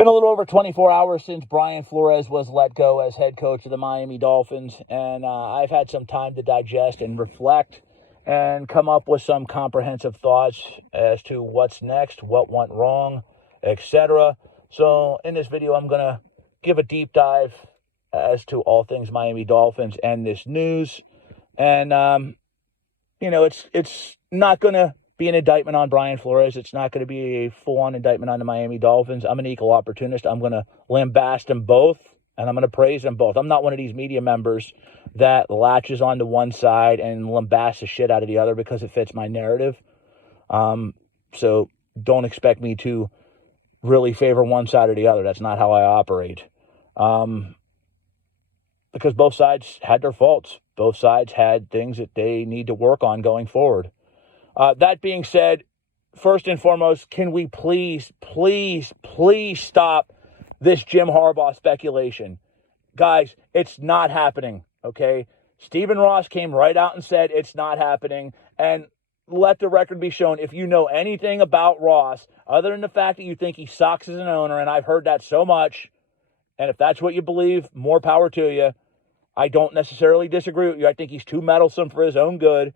Been a little over 24 hours since Brian Flores was let go as head coach of the Miami Dolphins, and I've had some time to digest and reflect and come up with some comprehensive thoughts as to what's next, what went wrong, etc. So in this video, I'm going to give a deep dive as to all things Miami Dolphins and this news. And, it's not going to be an indictment on Brian Flores. It's not going to be a full-on indictment on the Miami Dolphins. I'm an equal opportunist. I'm going to lambast them both, and I'm going to praise them both. I'm not one of these media members that latches onto one side and lambasts the shit out of the other because it fits my narrative. So don't expect me to really favor one side or the other. That's not how I operate. Because both sides had their faults. Both sides had things that they need to work on going forward. That being said, first and foremost, can we please stop this Jim Harbaugh speculation? Guys, it's not happening, okay? Stephen Ross came right out and said it's not happening. And let the record be shown, if you know anything about Ross, other than the fact that you think he sucks as an owner, and I've heard that so much, and if that's what you believe, more power to you. I don't necessarily disagree with you. I think he's too meddlesome for his own good.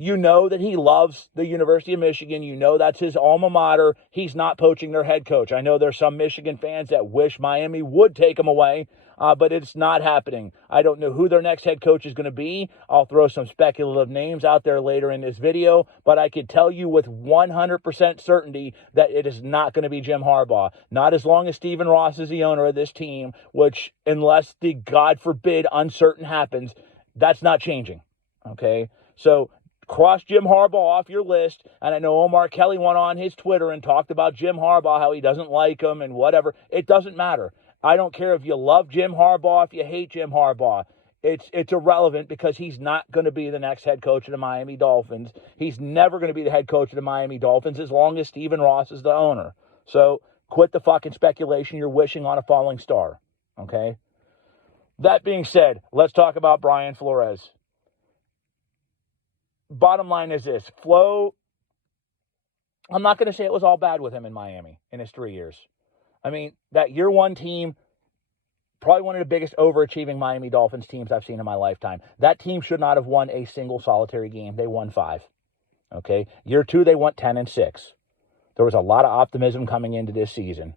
You know that he loves the University of Michigan. You know that's his alma mater. He's not poaching their head coach. I know there's some Michigan fans that wish Miami would take him away, but it's not happening. I don't know who their next head coach is going to be. I'll throw some speculative names out there later in this video, but I can tell you with 100% certainty that it is not going to be Jim Harbaugh. Not as long as Stephen Ross is the owner of this team, which unless the God forbid uncertain happens, that's not changing, okay? So cross Jim Harbaugh off your list. And I know Omar Kelly went on his Twitter and talked about Jim Harbaugh, how he doesn't like him and whatever. It doesn't matter. I don't care if you love Jim Harbaugh, if you hate Jim Harbaugh. It's irrelevant because he's not going to be the next head coach of the Miami Dolphins. He's never going to be the head coach of the Miami Dolphins as long as Stephen Ross is the owner. So quit the fucking speculation. You're wishing on a falling star. Okay? That being said, let's talk about Brian Flores. Bottom line is this. Flo, I'm not going to say it was all bad with him in Miami in his 3 years. I mean, that year one team, probably one of the biggest overachieving Miami Dolphins teams I've seen in my lifetime. That team should not have won a single solitary game. They won 5. Okay? Year two, they went 10-6. There was a lot of optimism coming into this season.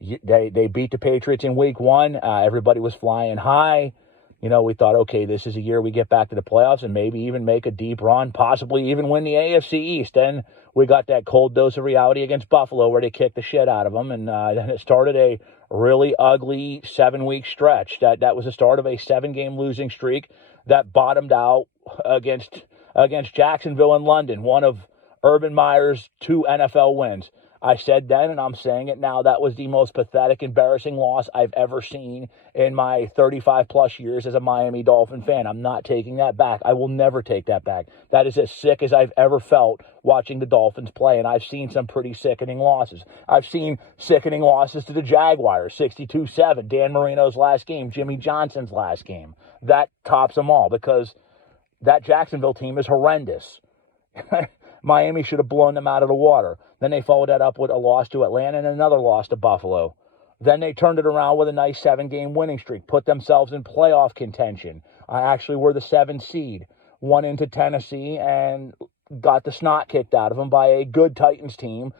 They beat the Patriots in week one. Everybody was flying high. You know, we thought, okay, this is a year we get back to the playoffs and maybe even make a deep run, possibly even win the AFC East. Then we got that cold dose of reality against Buffalo where they kicked the shit out of them. And then it started a really ugly 7-week stretch. That was the start of a 7-game losing streak that bottomed out against Jacksonville and London, one of Urban Meyer's 2 NFL wins. I said then, and I'm saying it now, that was the most pathetic, embarrassing loss I've ever seen in my 35-plus years as a Miami Dolphin fan. I'm not taking that back. I will never take that back. That is as sick as I've ever felt watching the Dolphins play, and I've seen some pretty sickening losses. I've seen sickening losses to the Jaguars, 62-7, Dan Marino's last game, Jimmy Johnson's last game. That tops them all because that Jacksonville team is horrendous. Miami should have blown them out of the water. Then they followed that up with a loss to Atlanta and another loss to Buffalo. Then they turned it around with a nice 7-game winning streak, put themselves in playoff contention. Actually were the 7th seed, won into Tennessee and got the snot kicked out of them by a good Titans team.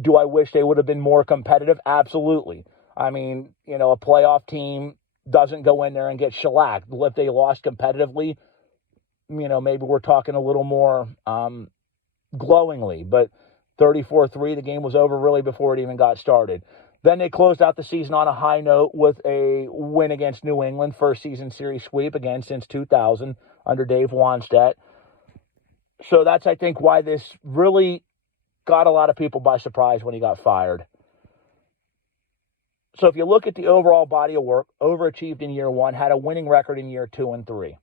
Do I wish they would have been more competitive? Absolutely. I mean, a playoff team doesn't go in there and get shellacked. If they lost competitively, maybe we're talking a little more glowingly, but 34-3, the game was over really before it even got started. Then they closed out the season on a high note with a win against New England, first season series sweep again since 2000 under Dave Wannstedt. So that's, I think, why this really got a lot of people by surprise when he got fired. So if you look at the overall body of work, overachieved in year one, had a winning record in year 2 and 3.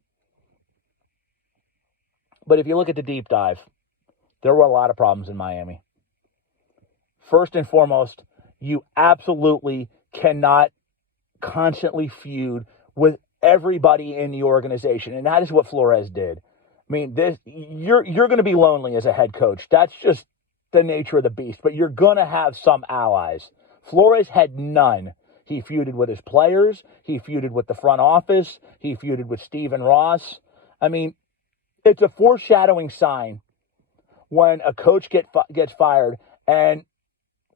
But if you look at the deep dive, there were a lot of problems in Miami. First and foremost, you absolutely cannot constantly feud with everybody in the organization, and that is what Flores did. I mean, you're going to be lonely as a head coach. That's just the nature of the beast, but you're going to have some allies. Flores had none. He feuded with his players. He feuded with the front office. He feuded with Stephen Ross. I mean, it's a foreshadowing sign when a coach gets fired. And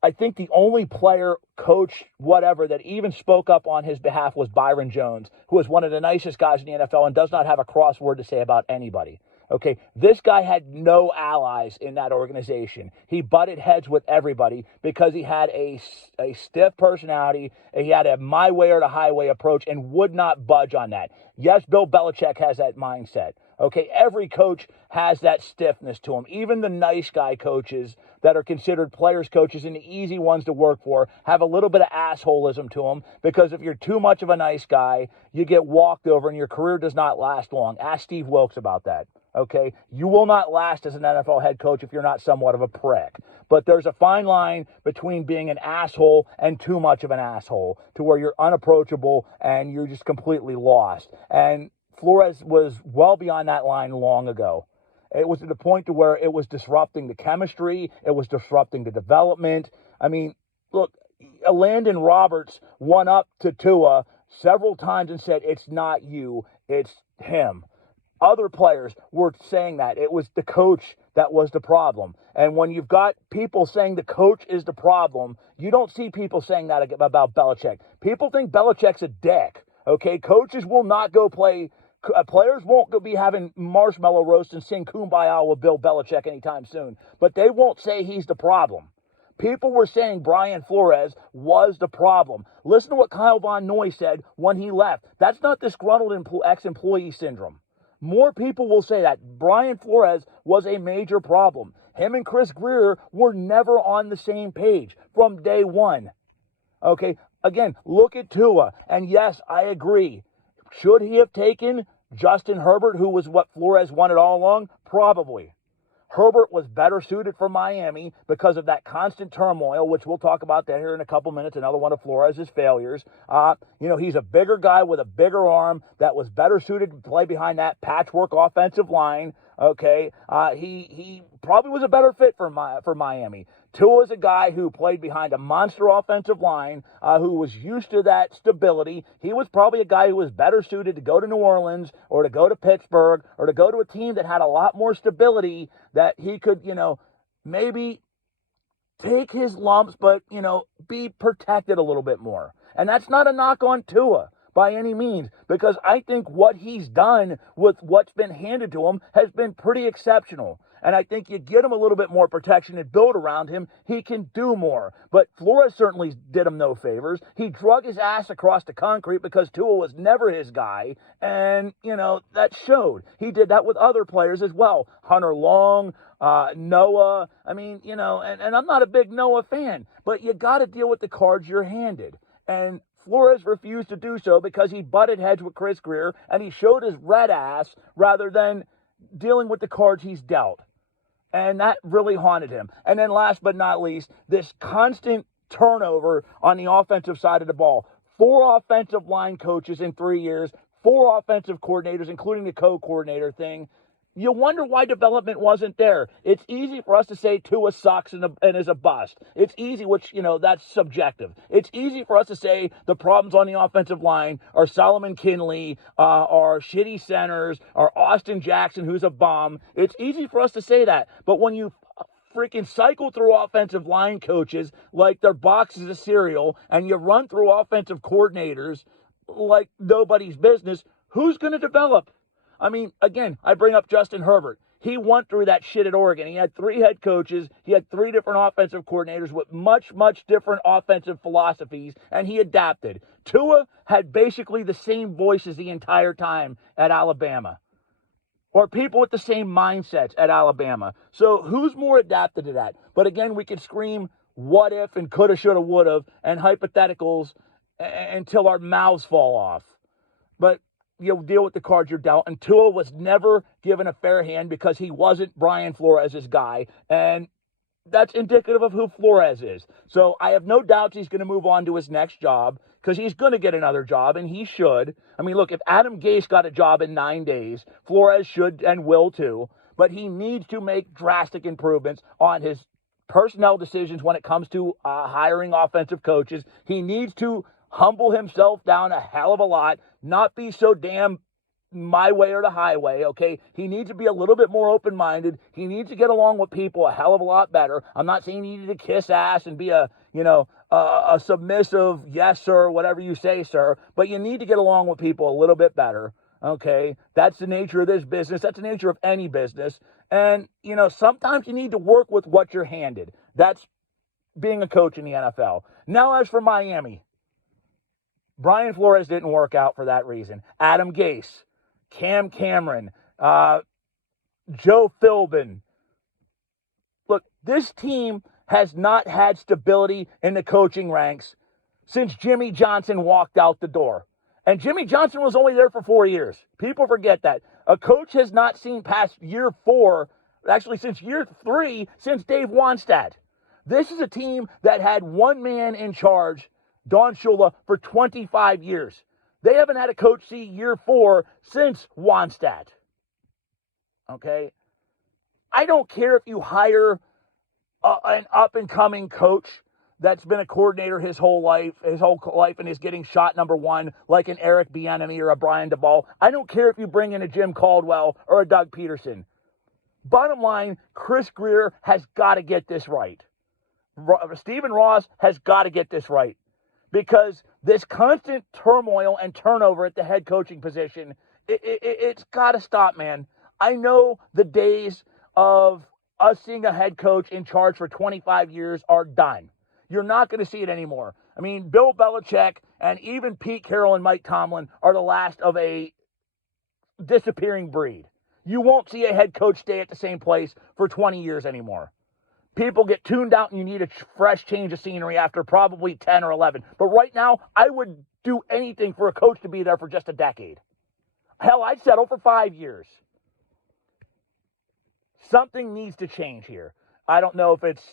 I think the only player, coach, whatever, that even spoke up on his behalf was Byron Jones, who is one of the nicest guys in the NFL and does not have a cross word to say about anybody. Okay, this guy had no allies in that organization. He butted heads with everybody because he had a stiff personality. He had a my way or the highway approach and would not budge on that. Yes, Bill Belichick has that mindset. Okay, every coach has that stiffness to him. Even the nice guy coaches that are considered players coaches and the easy ones to work for have a little bit of assholism to them, because if you're too much of a nice guy, you get walked over and your career does not last long. Ask Steve Wilkes about that. Okay, you will not last as an NFL head coach if you're not somewhat of a prick. But there's a fine line between being an asshole and too much of an asshole to where you're unapproachable and you're just completely lost. And Flores was well beyond that line long ago. It was to the point to where it was disrupting the chemistry. It was disrupting the development. I mean, look, Landon Roberts went up to Tua several times and said, it's not you, it's him. Other players were saying that. It was the coach that was the problem. And when you've got people saying the coach is the problem, you don't see people saying that about Belichick. People think Belichick's a dick. Okay, coaches will not go play. Players won't go be having marshmallow roast and sing Kumbaya with Bill Belichick anytime soon. But they won't say he's the problem. People were saying Brian Flores was the problem. Listen to what Kyle Von Noy said when he left. That's not disgruntled ex-employee syndrome. More people will say that Brian Flores was a major problem. Him and Chris Grier were never on the same page from day one. Okay, again, look at Tua. And yes, I agree. Should he have taken Justin Herbert, who was what Flores wanted all along? Probably. Herbert was better suited for Miami because of that constant turmoil, which we'll talk about that here in a couple minutes, another one of Flores' failures. He's a bigger guy with a bigger arm that was better suited to play behind that patchwork offensive line. Okay, he probably was a better fit for Miami. Tua is a guy who played behind a monster offensive line, who was used to that stability. He was probably a guy who was better suited to go to New Orleans or to go to Pittsburgh or to go to a team that had a lot more stability, that he could, maybe take his lumps, but, be protected a little bit more. And that's not a knock on Tua by any means, because I think what he's done with what's been handed to him has been pretty exceptional. And I think you get him a little bit more protection and build around him, he can do more. But Flores certainly did him no favors. He drug his ass across the concrete because Tua was never his guy. And, that showed. He did that with other players as well. Hunter Long, Noah. I mean, and I'm not a big Noah fan, but you got to deal with the cards you're handed. And Flores refused to do so because he butted heads with Chris Grier and he showed his red ass rather than dealing with the cards he's dealt. And that really haunted him. And then last but not least, this constant turnover on the offensive side of the ball. 4 offensive line coaches in 3 years, 4 offensive coordinators, including the co-coordinator thing. You wonder why development wasn't there. It's easy for us to say Tua sucks and is a bust. It's easy, which, that's subjective. It's easy for us to say the problems on the offensive line are Solomon Kinley, are shitty centers, are Austin Jackson, who's a bum. It's easy for us to say that. But when you freaking cycle through offensive line coaches like they're boxes of cereal and you run through offensive coordinators like nobody's business, who's going to develop? I mean, again, I bring up Justin Herbert. He went through that shit at Oregon. He had 3 head coaches. He had 3 different offensive coordinators with much, much different offensive philosophies, and he adapted. Tua had basically the same voices the entire time at Alabama, or people with the same mindsets at Alabama. So who's more adapted to that? But again, we could scream what if and coulda, shoulda, woulda, and hypotheticals until our mouths fall off. But you'll deal with the cards you're dealt. And Tua was never given a fair hand because he wasn't Brian Flores' guy. And that's indicative of who Flores is. So I have no doubts he's going to move on to his next job because he's going to get another job, and he should. I mean, look, if Adam Gase got a job in 9 days, Flores should and will too. But he needs to make drastic improvements on his personnel decisions when it comes to hiring offensive coaches. He needs to humble himself down a hell of a lot, not be so damn my way or the highway, okay? He needs to be a little bit more open-minded. He needs to get along with people a hell of a lot better. I'm not saying he needs to kiss ass and be a submissive, yes, sir, whatever you say, sir, but you need to get along with people a little bit better, okay? That's the nature of this business. That's the nature of any business. And, sometimes you need to work with what you're handed. That's being a coach in the NFL. Now, as for Miami, Brian Flores didn't work out for that reason. Adam Gase, Cam Cameron, Joe Philbin. Look, this team has not had stability in the coaching ranks since Jimmy Johnson walked out the door. And Jimmy Johnson was only there for 4 years. People forget that. A coach has not seen past year 4, actually since year 3, since Dave Wannstedt. This is a team that had one man in charge, Don Shula, for 25 years. They haven't had a coach see year 4 since Wannstedt. Okay? I don't care if you hire an up-and-coming coach that's been a coordinator his whole life, and is getting shot number 1, like an Eric Bieniemy or a Brian Daboll. I don't care if you bring in a Jim Caldwell or a Doug Peterson. Bottom line, Chris Grier has got to get this right. Stephen Ross has got to get this right. Because this constant turmoil and turnover at the head coaching position, it's got to stop, man. I know the days of us seeing a head coach in charge for 25 years are done. You're not going to see it anymore. I mean, Bill Belichick and even Pete Carroll and Mike Tomlin are the last of a disappearing breed. You won't see a head coach stay at the same place for 20 years anymore. People get tuned out and you need a fresh change of scenery after probably 10 or 11. But right now, I would do anything for a coach to be there for just a decade. Hell, I'd settle for 5 years. Something needs to change here. I don't know if it's,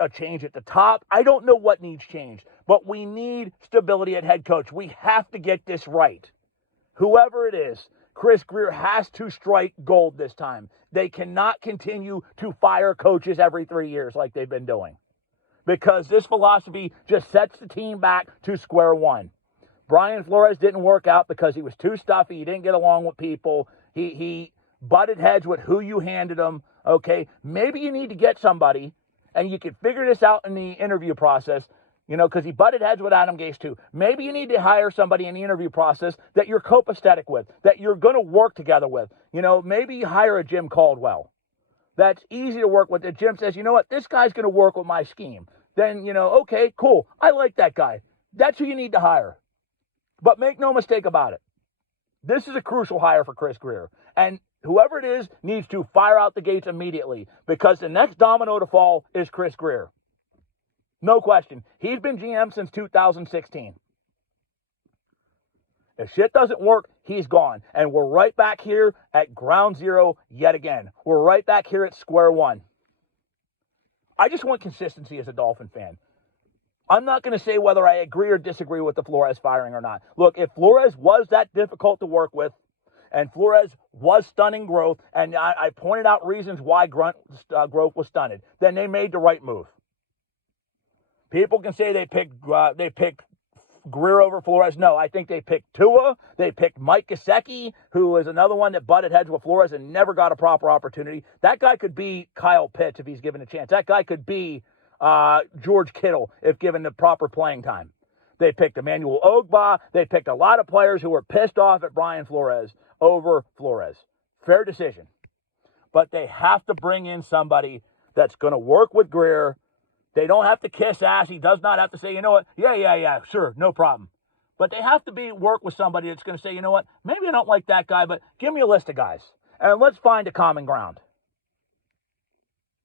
a change at the top. I don't know what needs change. But we need stability at head coach. We have to get this right. Whoever it is, Chris Grier has to strike gold this time. They cannot continue to fire coaches every 3 years like they've been doing, because this philosophy just sets the team back to square one. Brian Flores didn't work out because he was too stuffy. He didn't get along with people. He butted heads with who you handed him, okay? Maybe you need to get somebody, and you can figure this out in the interview process, because he butted heads with Adam Gase too. Maybe you need to hire somebody in the interview process that you're copacetic with, that you're going to work together with. Maybe you hire a Jim Caldwell. That's easy to work with. That Jim says, you know what, this guy's going to work with my scheme. Then, okay, cool. I like that guy. That's who you need to hire. But make no mistake about it. This is a crucial hire for Chris Grier. And whoever it is needs to fire out the gates immediately, because the next domino to fall is Chris Grier. No question. He's been GM since 2016. If shit doesn't work, he's gone. And we're right back here at ground zero yet again. We're right back here at square one. I just want consistency as a Dolphin fan. I'm not going to say whether I agree or disagree with the Flores firing or not. Look, if Flores was that difficult to work with, and Flores was stunning growth, and I pointed out reasons why growth was stunted, then they made the right move. People can say they picked Grier over Flores. No, I think they picked Tua. They picked Mike Gesicki, who is another one that butted heads with Flores and never got a proper opportunity. That guy could be Kyle Pitts if he's given a chance. That guy could be George Kittle if given the proper playing time. They picked Emmanuel Ogbah. They picked a lot of players who were pissed off at Brian Flores over Flores. Fair decision. But they have to bring in somebody that's going to work with Grier. They don't have to kiss ass. He does not have to say, you know what, yeah, sure, no problem. But they have to work with somebody that's going to say, you know what, maybe I don't like that guy, but give me a list of guys, and let's find a common ground.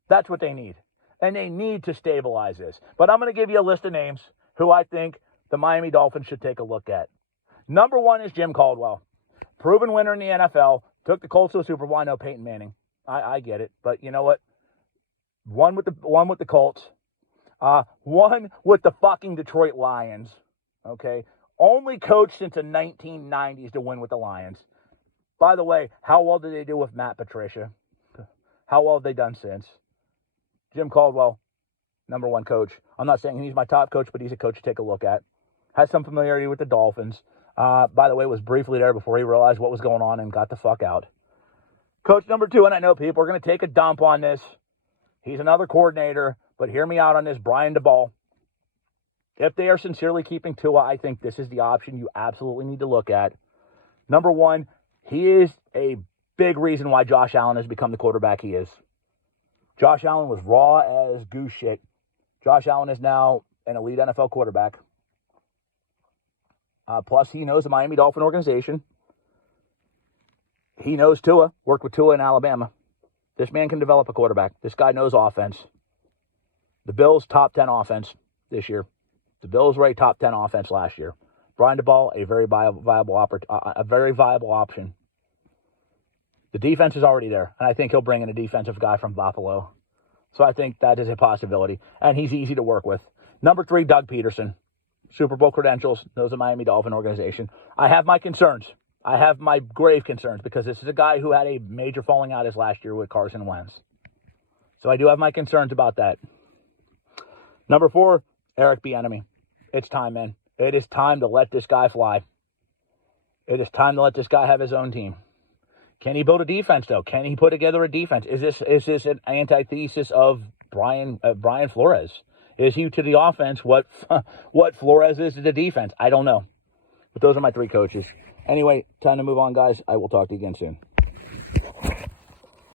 That's what they need. And they need to stabilize this. But I'm going to give you a list of names who I think the Miami Dolphins should take a look at. Number 1 is Jim Caldwell. Proven winner in the NFL. Took the Colts to the Super Bowl. I know Peyton Manning. I get it. But you know what? One with the Colts. One with the fucking Detroit Lions. Okay? Only coach since the 1990s to win with the Lions. By the way, how well did they do with Matt Patricia? How well have they done since? Jim Caldwell, number one coach. I'm not saying he's my top coach, but he's a coach to take a look at. Has some familiarity with the Dolphins. By the way, was briefly there before he realized what was going on and got the fuck out. Coach number 2, and I know people are going to take a dump on this. He's another coordinator, but hear me out on this, Brian DeBall. If they are sincerely keeping Tua, I think this is the option you absolutely need to look at. Number 1, he is a big reason why Josh Allen has become the quarterback he is. Josh Allen was raw as goose shit. Josh Allen is now an elite NFL quarterback. Plus, he knows the Miami Dolphin organization. He knows Tua, worked with Tua in Alabama. This man can develop a quarterback. This guy knows offense. The Bills' top 10 offense this year. The Bills were a top 10 offense last year. Brian DeBall, a very viable option. The defense is already there, and I think he'll bring in a defensive guy from Buffalo. So I think that is a possibility, and he's easy to work with. Number 3, Doug Peterson. Super Bowl credentials, knows the Miami Dolphin organization. I have my concerns. I have my grave concerns because this is a guy who had a major falling out his last year with Carson Wentz. So I do have my concerns about that. Number 4, Eric Bieniemy. It's time, man. It is time to let this guy fly. It is time to let this guy have his own team. Can he build a defense, though? Can he put together a defense? Is this an antithesis of Brian Flores? Is he to the offense what Flores is to the defense? I don't know. But those are my 3 coaches. Anyway, time to move on, guys. I will talk to you again soon.